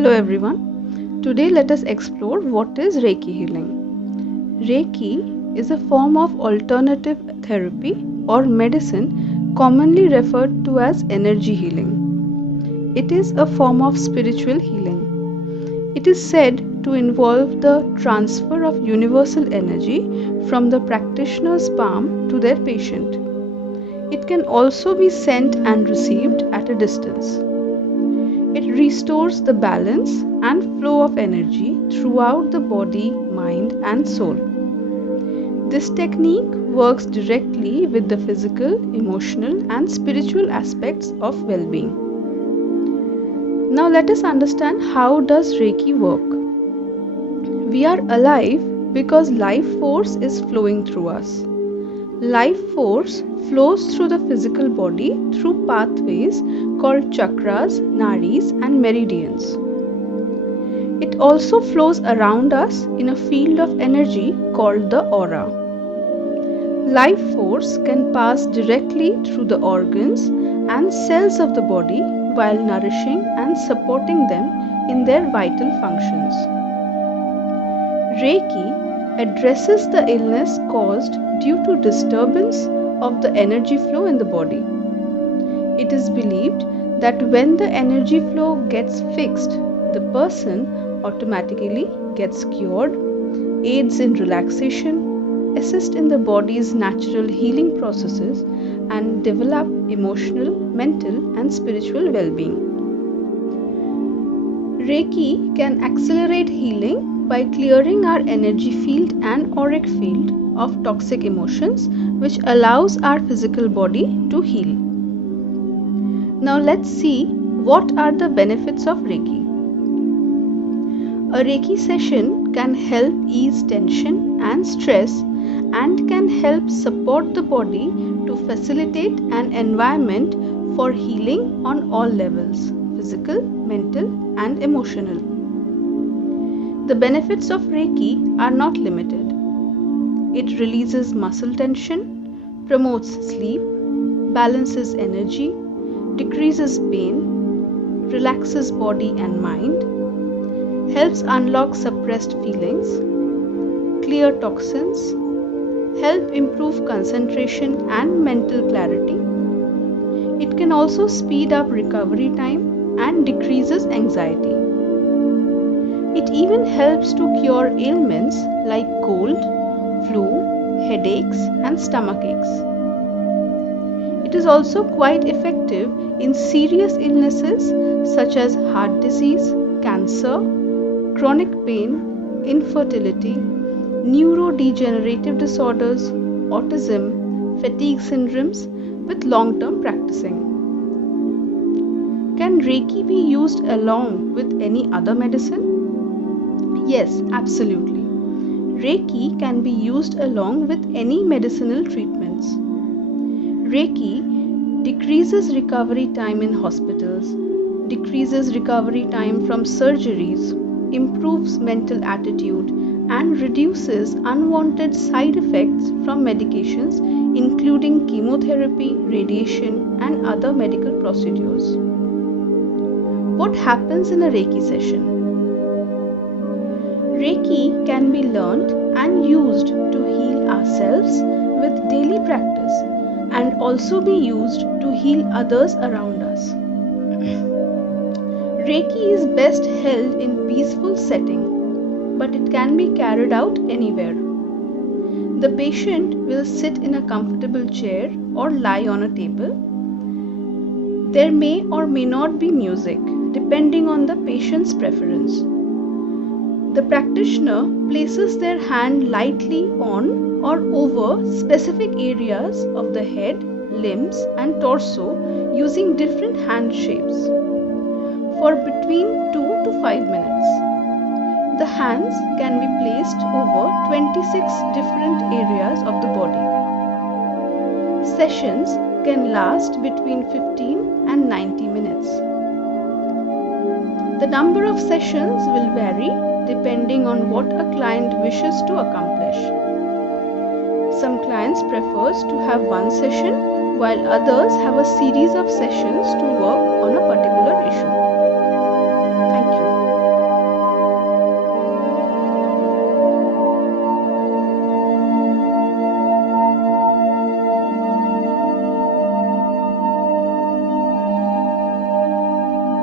Hello everyone. Today let us explore what is Reiki healing. Reiki is a form of alternative therapy or medicine commonly referred to as energy healing. It is a form of spiritual healing. It is said to involve the transfer of universal energy from the practitioner's palm to their patient. It can also be sent and received at a distance. It restores the balance and flow of energy throughout the body, mind, and soul. This technique works directly with the physical, emotional, and spiritual aspects of well-being. Now let us understand, how does Reiki work? We are alive because life force is flowing through us. Life force flows through the physical body through pathways called chakras, nadis, and meridians. It also flows around us in a field of energy called the aura. Life force can pass directly through the organs and cells of the body while nourishing and supporting them in their vital functions. Reiki addresses the illness caused due to disturbance of the energy flow in the body. It is believed that when the energy flow gets fixed, the person automatically gets cured, aids in relaxation, assists in the body's natural healing processes, and develop emotional, mental, and spiritual well-being. Reiki can accelerate healing by clearing our energy field and auric field of toxic emotions, which allows our physical body to heal. Now let's see what are the benefits of Reiki. A Reiki session can help ease tension and stress and can help support the body to facilitate an environment for healing on all levels: physical, mental, and emotional. The benefits of Reiki are not limited. It releases muscle tension, promotes sleep, balances energy, decreases pain, relaxes body and mind, helps unlock suppressed feelings, clear toxins, help improve concentration and mental clarity. It can also speed up recovery time and decreases anxiety. It even helps to cure ailments like cold, flu, headaches, and stomach aches. It is also quite effective in serious illnesses such as heart disease, cancer, chronic pain, infertility, neurodegenerative disorders, autism, fatigue syndromes with long-term practicing. Can Reiki be used along with any other medicine? Yes, absolutely. Reiki can be used along with any medicinal treatments. Reiki decreases recovery time in hospitals, decreases recovery time from surgeries, improves mental attitude, and reduces unwanted side effects from medications, including chemotherapy, radiation, and other medical procedures. What happens in a Reiki session? Reiki can be learned and used to heal ourselves with daily practice and also be used to heal others around us. Reiki is best held in peaceful setting, but it can be carried out anywhere. The patient will sit in a comfortable chair or lie on a table. There may or may not be music, depending on the patient's preference. The practitioner places their hand lightly on or over specific areas of the head, limbs, and torso using different hand shapes for between 2 to 5 minutes. The hands can be placed over 26 different areas of the body. Sessions can last between 15 and 90 minutes. The number of sessions will vary depending on what a client wishes to accomplish. Some clients prefers to have one session, while others have a series of sessions to work